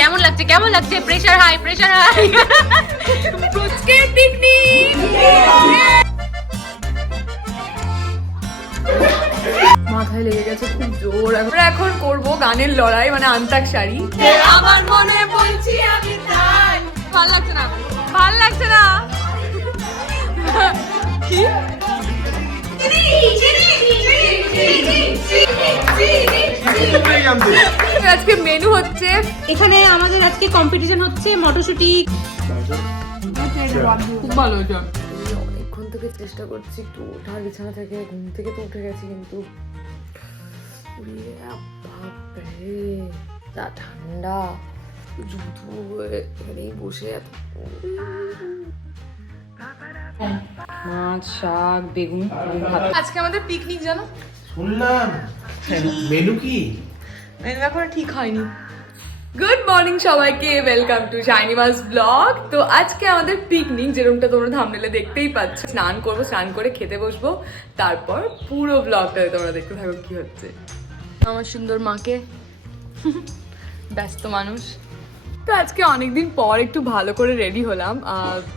কেমন লাগছে কেমন লাগছে? প্রেসার হাই পুচকের পিকনিক। মাথায় লেগে গেছে খুব জোর। আমরা এখন করব গানের লড়াই, মানে আন্তাক্ষরী। আমার মনে বলছি আমি তাই। ভাল লাগছে না, ভাল লাগছে না। কি আজকে মেনু হচ্ছে, এখানে আমাদের আজকে কম্পিটিশন হচ্ছে মটরশুটি। খুব ভালো এটা। অনেকক্ষণ থেকে চেষ্টা করছি একটু ওঠার, বিছানা থেকে ঘুম থেকে তো উঠে গেছি, কিন্তু বাপরে যা ঠান্ডা, জুতো এখানেই বসে এত মাছ, শাক, বেগুন, ভাত। আজকে আমাদের পিকনিক, জানো শুনলাম। মেনু কি? মেনু এখন ঠিক হয়নি। গুড মর্নিং সবাইকে, ওয়েলকাম টু শাইনিমাস ব্লগ। তো আজকে আমাদের পিকনিক, যেরকমটা তোমরা থাম্বনেলে দেখতেই পাচ্ছ। স্নান করবো, স্নান করে খেতে বসবো, তারপর পুরো ব্লগটাতে তোমরা দেখতে থাকো কি হচ্ছে। আমার সুন্দর মাকে, ব্যস্ত মানুষ। তো আজকে অনেকদিন পর একটু ভালো করে রেডি হলাম।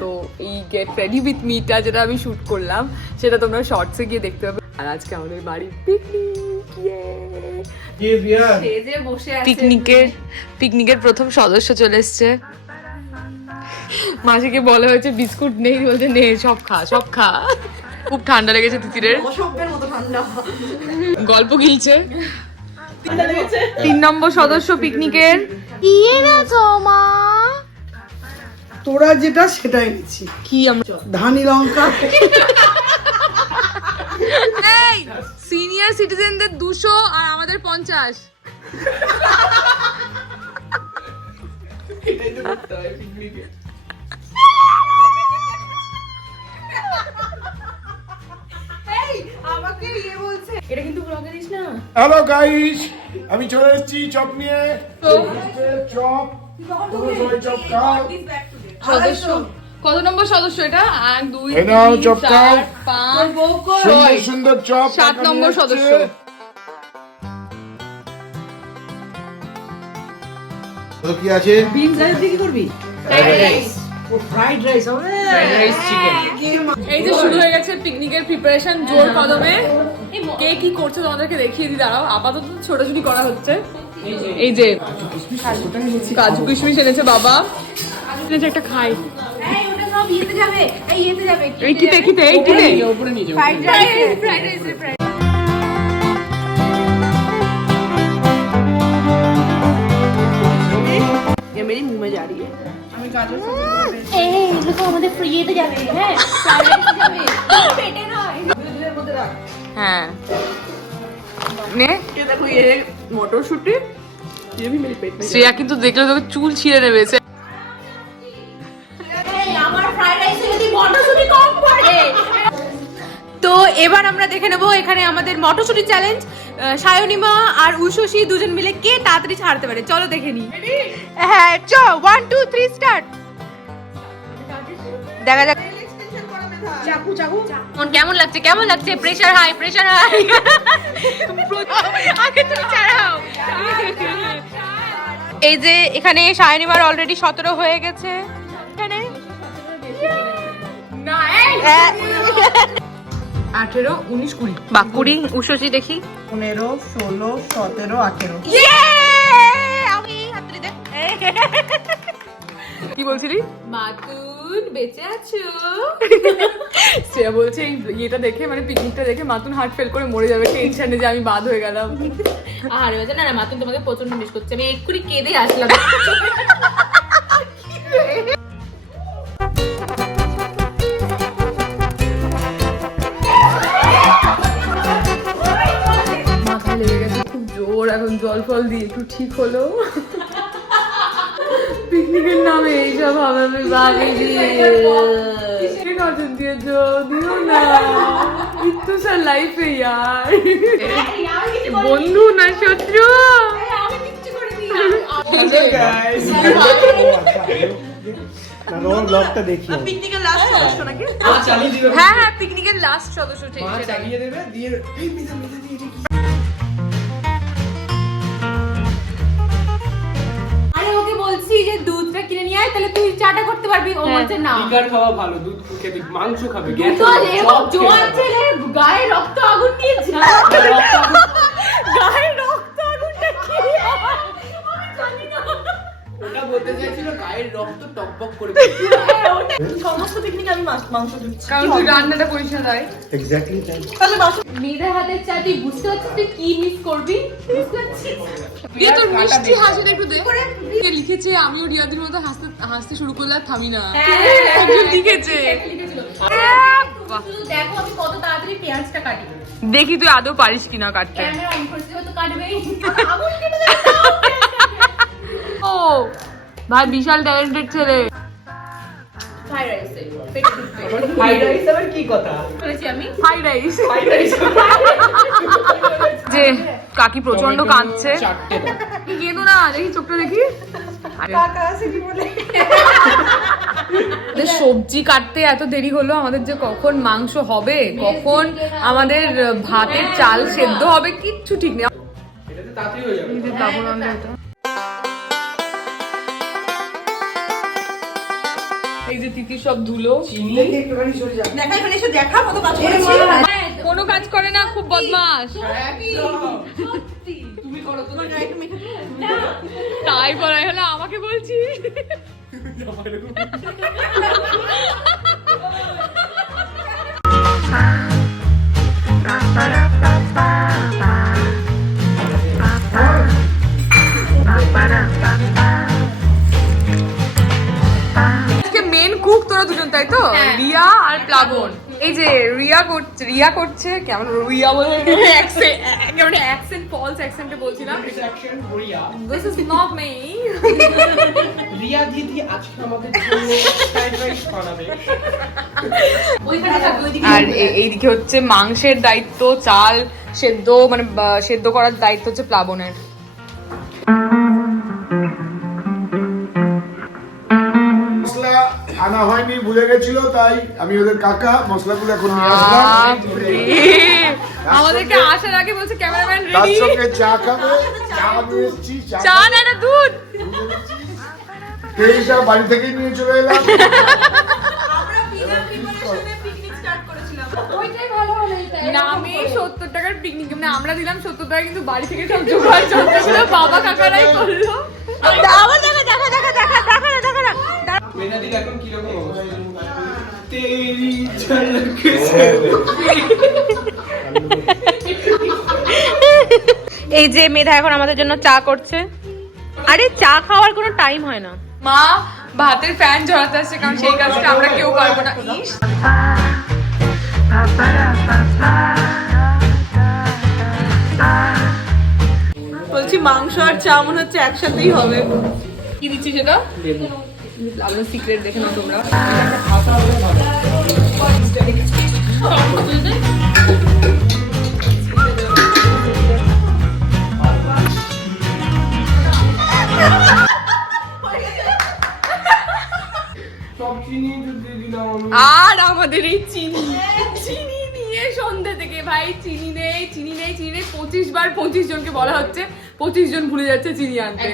তো এই গেট রেডি উইথ মিটা যেটা আমি শ্যুট করলাম, সেটা তোমরা শর্টসে গিয়ে দেখতে পাবে। আর আজকে আমাদের বাড়ির পিকনিকের প্রথম সদস্য চলে এসছে। মাসিকে বলা হয়েছে বিস্কুট নেই, বলছে নে সব খা সব খা। খুব ঠান্ডা লেগেছে তিতিরের, গল্প গিলছে। 3 নম্বর সদস্য পিকনিকের। তোরা যেটা সেটাই নিচ্ছি। কি আমরা ধানি লঙ্কা, সিনিয়র সিটিজেনদের 200 আর আমাদের 50। হ্যালো গাইস, আমি চলে এসেছি চপ নিয়ে। চপ চপ খাও। সদস্য কত নম্বর সদস্য এটা? 1 2 এই নাও চপ 3 খাও। 4 5 সুন্দর সুন্দর চপ। 7 নম্বর সদস্য। তো কি আছে? বিনস রাইস দিয়ে কি করবি? ফ্রাইড রাইস হবে। এই যে শুরু হয়ে গেছে পিকনিকের প্রিপারেশন জোর কদমে। কে কি করছে তোমাদেরকে দেখিয়ে দিই, দাঁড়াও। আপাতত ছোটাছুটি করা হচ্ছে। এই যে কাজু কিশমিশ এনেছে বাবা, এনেছে একটা খাই। এই কিতে কিতে এই কিতে ফ্রাইড রাইস। ये मेरी मुंह में जा रही है। আমাদের ফ্রিতে যাবে, হ্যাঁ পেটে নয়। হ্যাঁ নে ये देखो, ये मटरশুটি, ये भी मेरे पेट में। শ্রেয়া কিন্তু দেখলে তোকে চুল ছিঁড়ে নেবে। আমার ফ্রাইড রাইসে যদি মটরশুটি কম পড়ে। তো এবার আমরা দেখে নেবো এখানে আমাদের মটরশুটি চ্যালেঞ্জ। সায়নিমা আর উষসী দুজন মিলে কে তাড়াতাড়ি ছাড়তে পারে, চলো দেখে নি। হ্যাঁ চ 1 2 3 স্টার্ট। দেখা যাক চাকু চাকু। কেমন লাগছে কেমন লাগছে? প্রেসার হাই আগে তুমি ছাড়াও। এই যে এখানে সায়নিমার অলরেডি 17 হয়ে গেছে। এখানে 18 19 20 বা 20। উষসী দেখি 15 16 17 18। আমি হাততালি দে। কি বলছিলি? মাতুন বেঁচে আছো? শ্রেয়া বলছে এই ইয়েটা দেখে, মানে পিকনিকটা দেখে মাতুন হার্ট ফেল করে মরে যাবে টেনশনে যে আমি বাদ হয়ে গেলাম। আরে বাজা না, মাতুন তোমাকে প্রচন্ড মিস করছে। আমি এক্ষুনি কেঁদে আসলাম। মাথায় লেগে গেছে খুব জোর, এখন জল ফল দিয়ে একটু ঠিক হলো। পিকনিকের নামে এইসব হবে আমি ভাবিনি। নজর দিয়ে দিও না, একটু স্যার লাইফে ইয়ার বন্ধু না শত্রু। ব্লগটা দেখি। পিকনিকের লাস্ট সদস্য নাকি? হ্যাঁ হ্যাঁ পিকনিকের লাস্ট সদস্য সেটাই। চালিয়ে দেবে দিয়ে এই মিজা মিজা দিয়ে আরে ওকে বল তাহলে তুই চাটা করতে পারবি। ও বলছে না, লিকার খাওয়া ভালো, দুধ খেতে, মাংস খাবে, গ্যাস তো এরকম জোয়ান ছেলে গায়ে রক্ত আগুন নিয়ে যা। গায়ে রক্ত আগুনটা কি হয়? আমি জানি না। ওটা বলতে চাইছিল গায়ের রক্ত টকবক করে। সমস্ত পিকনিক আমি মাংস দিচ্ছি, কারণ তুই রান্নাটা করিস না তাই। এক্স্যাক্টলি তাই। তাহলে বাসন মেয়েদের হাতের চা তুই বুঝতে পারছিস তুই কি মিস করবি? বুঝতে পারছিস? দিয়ে তোর মিষ্টি হাসিটা একটু দে। কে লিখেছে আমিও রিয়াদের মতো হাসতে হাসতে শুরু করলে আর থামি না। একজন লিখেছে। শুধু দেখো আমি কত তাড়াতাড়ি পেঁয়াজটা কাটি। দেখি তুই আদৌ পারিস কিনা কাটতে। ক্যামেরা অন করে দিলে তো কাটবেই। আগুন কেটে ও ভাই বিশাল ট্যালেন্টেড ছেলে। ফ্রাইড রাইস পেট ফুটবে। ফ্রাইড রাইস আবার কি কথা? করেছি আমি। Fried rice. ফ্রাইড রাইস যে কাকি প্রচন্ড কাঁদছে। চারটে দাও। কেঁদো না, দেখি চোখটা দেখি। কাকা আসেনি বলে আমাদের সবজি কাটতে এত দেরি হলো, আমাদের যে কখন মাংস হবে, কখন আমাদের ভাতের চাল সেদ্ধ হবে কিচ্ছু ঠিক নেই। এটা তো তাড়াতাড়ি হয়ে যাবে। এই যে তিতির সব ধুলো। দেখা, এখানে এসে দেখা কত কাজ করেছি। কোনো কাজ করে না, খুব বদমাস। তুমি করো তো। তাই বলাই হলো আমাকে বলছি। মেন কুক তোরা দুজন তাই তো? রিয়া আর প্লাবন। এই যে রিয়া করছে কেমন রিয়া বলে কেমন অ্যাকসেন্ট ফলস অ্যাকসেন্টে বলছিলাম। Action Riya. This is not me. Riya দিদি আজকে আমাদের জন্য ফ্রাইড রাইস বানাবে। ওইখানে থাকবে ওইদিকে। আর এইদিকে হচ্ছে মাংসের দায়িত্ব, চাল সেদ্ধ মানে সেদ্ধ করার দায়িত্ব হচ্ছে প্লাবনের। মশলা আনা হয়নি, ভুলে গেছিল, তাই আমি ওদের কাকা মশলাগুলো এখন নিয়ে আসলাম। আমাদেরকে আসার আগে বলছে ক্যামেরাম্যান তার রেডি। সঙ্গে চা খাবে, চা নিয়ে এসেছি, চা না না দুধ। তেইশটা বাড়ি থেকে নিয়ে চলে এলাম। আমরা বিনা প্রিপারেশনে পিকনিক স্টার্ট করেছিলাম। ওইটাই ভালো হলো এটা। নামে 70 টাকার পিকনিক, মানে আমরা দিলাম 70 টাকা, কিন্তু বাড়ি থেকে সব জোগাড় চলতেছিল বাবা কাকারাই করলো। আবার দেখা না। মেনাদির এখন কি রকম অবস্থা? তেরি ঝলক এই যে মেধা এখন আমাদের জন্য চা করছে। আরে চা খাওয়ার কোনো টাইম হয় না। মা ভাতের ফ্যান ঝরাতে আসছে, কারণ সেই কাজটা আমরা কেউ পারবো না। ইস বলছি মাংস আর চা মনে হচ্ছে একসাথেই হবে। কি দিচ্ছি সেটা আপনার সিক্রেট দেখে নাও তোমরা। সব চিনি দিয়ে দিলাম আমি। আর আমাদের এই চিনি নিয়ে সন্ধ্যা থেকে ভাই চিনি নেই 25 বার 25 জনকে বলা হচ্ছে, 25 জন ভুলে যাচ্ছে চিনি আনতে।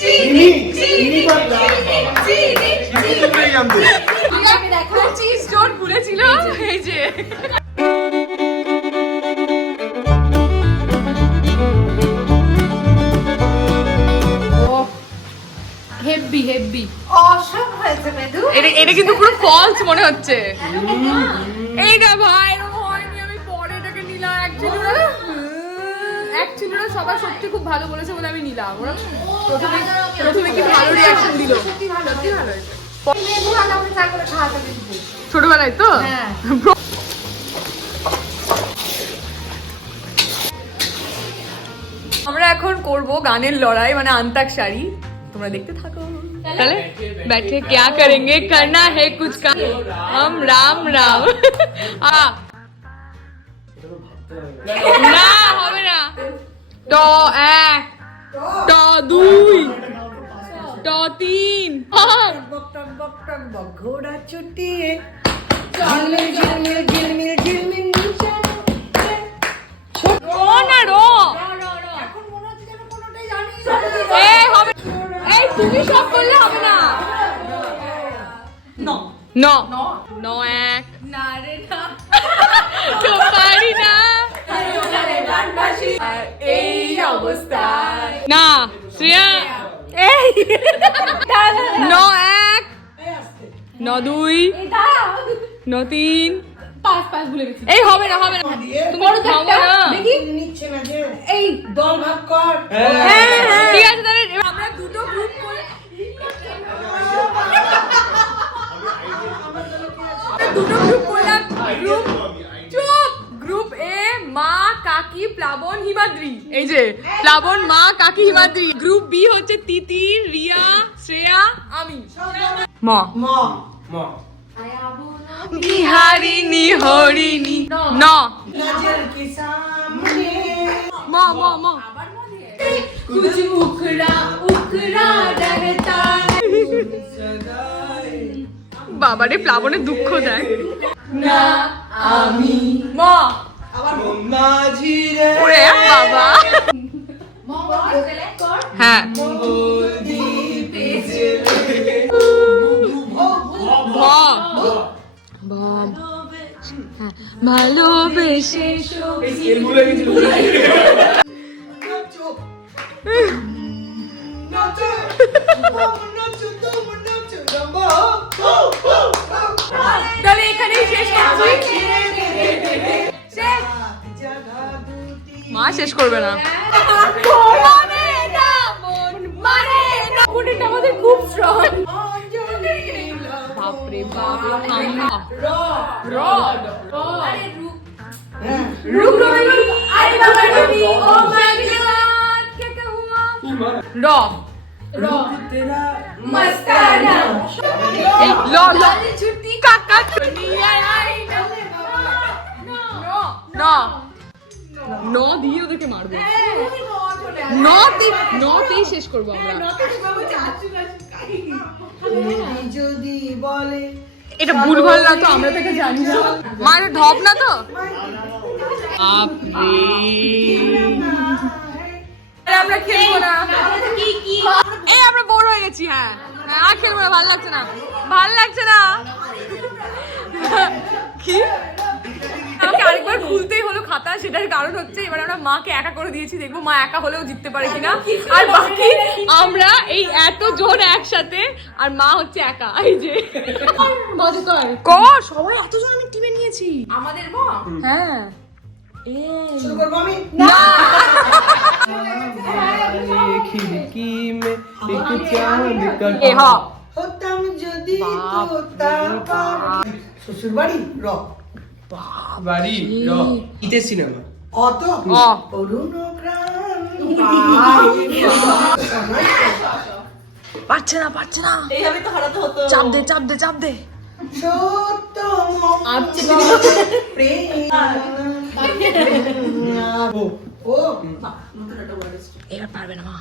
চিনি আনতে 25 জন ভুলেছিল। এই যে হেভি হেভি অসম হয়েছে মেদু। এটা কিন্তু পুরো ফলস মনে হচ্ছে। এইটা ভাই হয়নি, আমি পরে এটাকে নিলাম। অ্যাকচুয়ালি ওরা সবার সত্যি খুব ভালো বলেছে বলে আমি নিলাম। ওরা প্রথমে কি ভালো রিয়াকশন দিল। সত্যি ভালো হয়েছে। মেদু আর আমরা চা করে খাওয়াতে দিচ্ছি। ছোটবেলায় তো হ্যাঁ। আমরা এখন করব গানের লড়াই, মানে আন্তাক্ষরী। তোমরা দেখতে থাকো। তাহলে बैठे क्या करेंगे, करना है कुछ का हम राम राम। না হবে না। ট 1 ট 2 ট 3 ঘোড়া ছুটিয়ে ঝিলমিল ঝিলমিল ঝিলমিল ঝিলমিল ও না রো এখন মনে হচ্ছে যেন কোনোটাই জানি এ হবে। এই তুমি সব করলে হবে না। ন ন এক না রে না তো পারি না আর এই অবস্থায় না শ্রেয়া এই ন এক ন দুই এটা ন তিন পাঁচ পাঁচ ভুলে গেছি এই হবে না হবে না তুমি বড় থামো একটা না। দেখি নিচ্ছে না যে এই দল ভাগ কর। ঠিক আছে তাহলে আমরা দুটো গ্রুপ করে দুটো গ্রুপ করলাম। গ্রুপ চুপ গ্রুপ এ মা কাকি প্লাবন হিমাদ্রি এই যে প্লাবন মা কাকি হিমাদ্রি। গ্রুপ বি হচ্ছে তিতির রিয়া শ্রেয়া আমি ম ম ম বিহারিণী হরিণী ন नजर के सामने ম ম ম कुछ उखड़ा उखड़ा रहता বাবারে প্লাবনের দুঃখ দেয় ना আমি ম माझी रे ওরে বাবা হ্যাঁ ভ ভ হ্যাঁ, ভালোবেসে তাহলে এখানেই শেষ করছি শেষ। মা শেষ করবে না কোনটা আমাদের খুব স্ট্রং বাপরে বাপ ঠান্ডা র আরে रुक रुक अरे बाबा रुक ओ माय गॉड क्या कहूंगा র तेरा मस्ताना এই ল ল छुट्टी কাকা নিয়ে আয় ন ন দিয়ে ওদেরকে মারবো নতেই শেষ করবো আমরা যদি বলে এটা ভুলভাল না তো আমরা তো এটা জানি না মা এটা ঢপ না তো বাপরে আমরা খেলবো না কি কি এই আমরা বোর হয়ে গেছি হ্যাঁ হ্যাঁ, আর খেলবো না ভালো লাগছে না ভালো লাগছে না কি আমাকে আরেকবার খুলতেই হলো খাতা সেটার কারণ হচ্ছে এবার আমরা মাকে একা করে দিয়েছি দেখবো মা একা হলেও জিততে পারে কিনা আর বাকি আমরা এই এত জন একসাথে আর মা হচ্ছে একা এই যে কর সবাই এতজন আমি টিমে নিয়েছি আমাদের মা হ্যাঁ শুরু করবো আমি না खिड़की में एक चांद का এ হ होतम যদি তোতা শ্বশুর বাড়ি র বাড়ি র ইতে সিনেমা অত অ অরুণ গ্রাম পারছে না এইভাবে তো হারাতে হতো চাপ দে সত্যম প্রেম ও এবার পারবে না মা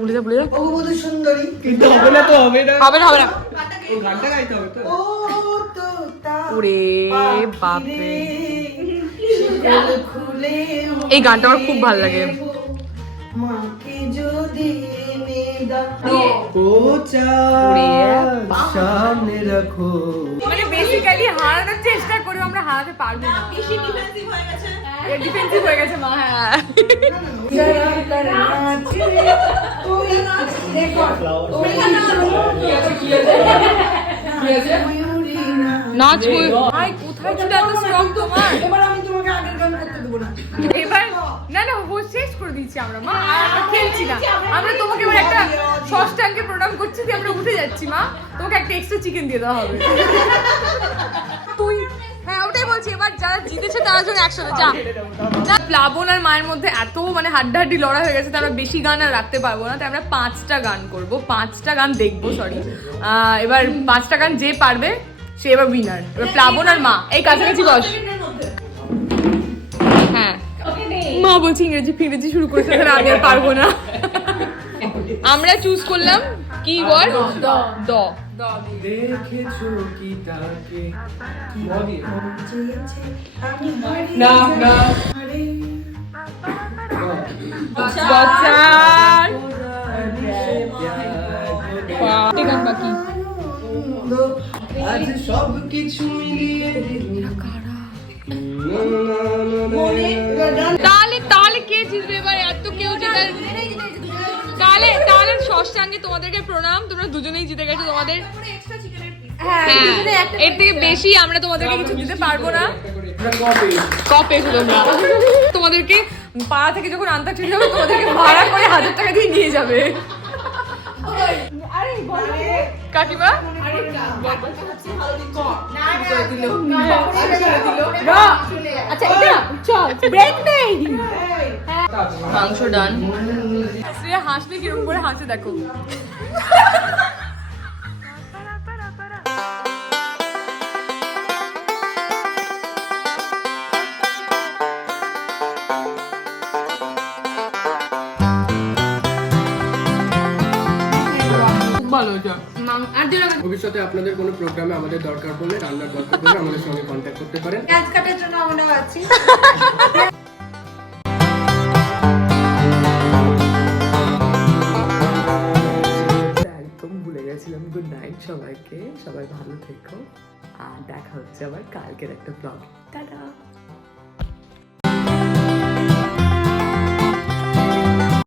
বলে যা অবধূ সুন্দরী কিন্তু হবে না তো হবে না হবে না ও গানটা গাইতে হবে তো ও তোতা ওরে বাপরে শিকল খুলে এই গানটা আমার খুব ভালো লাগে মাকে যদি এনে দাও ও ওরে সামনে রাখো মানে বেসিক্যালি হারানোর চেষ্টা করি আমরা হারাতে পারবো না বেশি ডিফেন্সিভ হয়ে গেছে ডিফেন্সিভ হয়ে গেছে মা হ্যাঁ जरा करना चाहिए कोई देखो ময়ূরী না নাচ ভাই কোথায় ছিল এত স্ট্রং তোমার এবার আমি তোমাকে আগের গান করতে দেবো না এবার না ও শেষ করে দিচ্ছি আমরা মা আর আমরা খেলছি না আমরা তোমাকে এবার একটা ষষ্ঠাঙ্গে প্রণাম করছি যে আমরা উঠে যাচ্ছি মা তোমাকে একটা এক্সট্রা চিকেন দিয়ে দেওয়া হবে তুই হ্যাঁ ওটাই বলছি এবার যারা জিতেছে তারা যেন একসাথে যা প্লাবন আর মায়ের মধ্যে এত মানে হাড্ডাহাড্ডি লড়াই হয়ে গেছে তারা বেশি গান আর রাখতে পারবো না তাই আমরা 5টা গান করবো 5টা গান দেখবো সরি এবার 5টা গান যে পারবে সে এবার উইনার এবার প্লাবন আর মা এই কাছাকাছি বস হ্যাঁ মা বলছি ইংরেজি শুরু করেছে তাহলে আমি আর পারবো না আমরা চুজ করলাম কি ওয়ার্ড দ দেখেছো কি তাকে না না বচ্চান কিছু মিলিয়ে তাহলে তাহলে কে জিতবে এবার? এত কেউ জেতার তাহলে তাহলে ষষ্ঠাঙ্গে তোমাদেরকে প্রণাম, তোমরা দুজনেই জিতে গেছো। তোমাদের হ্যাঁ, এর থেকে বেশি আমরা তোমাদেরকে কিছু দিতে পারবো না। কপ পেয়েছো তোমরা? তোমাদেরকে পাড়া থেকে যখন আনতে চলে যাবে তোমাদেরকে ভাড়া করে 1000 টাকা দিয়ে নিয়ে যাবে। কাকিমা আচ্ছা এটা চল ব্রেক নেই। মাংস ডান। শ্রেয়া হাসলে কিরকম করে হাসে দেখো। ভবিষ্যতে আপনাদের কোনো প্রোগ্রামে আমাদের দরকার পড়লে, রান্নার দরকার পড়লে আমাদের সঙ্গে কন্ট্যাক্ট করতে পারেন। কাজ কাটার জন্য আমরা আছি। একদম ভুলে গেছিলাম। গুড নাইট সবাইকে, সবাই ভালো থেকো আর দেখা হচ্ছে আবার কালকের একটা ব্লগ। টাটা।